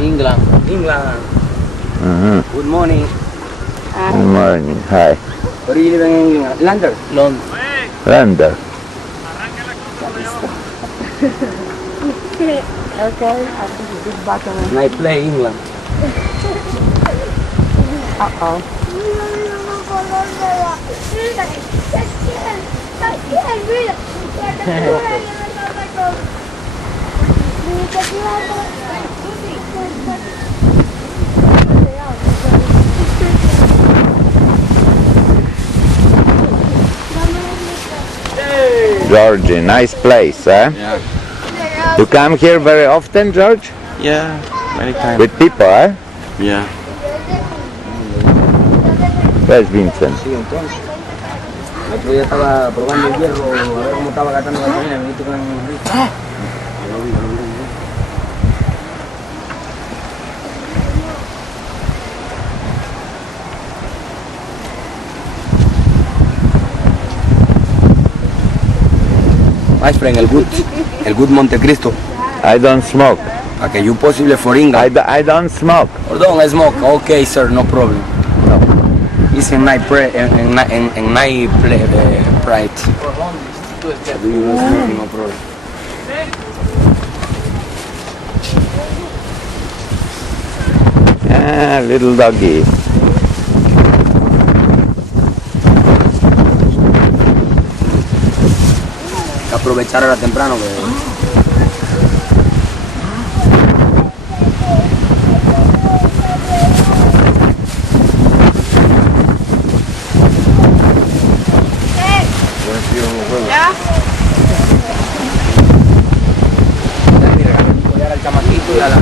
England. England. Mm-hmm. Good morning. Good morning. Hi. Where are you living in England? London. London. London. Okay, I think it's this button. And I play England. Uh-oh. Georgie, nice place, eh? Yeah. You come here very often, George? Yeah, many times. With people, eh? Yeah. Where's Vincent? Sí, entonces. El otro día estaba probando el hierro, a ver cómo estaba gastando gasolina, viniste con el... My friend, el good Montecristo. I don't smoke. Okay, you possible for England. I don't smoke. Or don't smoke. Okay, sir, no problem. No. It's in night price. Do you not smoke? No problem. Ah, little doggy. Hay que aprovechar ahora temprano que... Al chamaquito y a la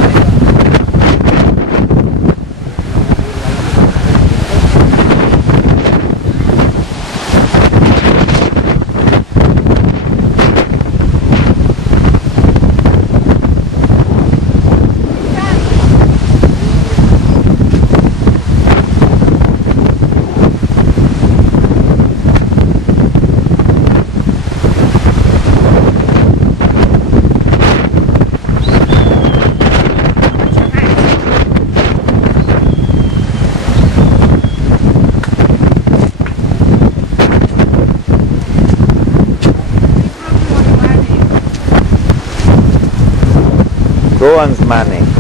Who wants money?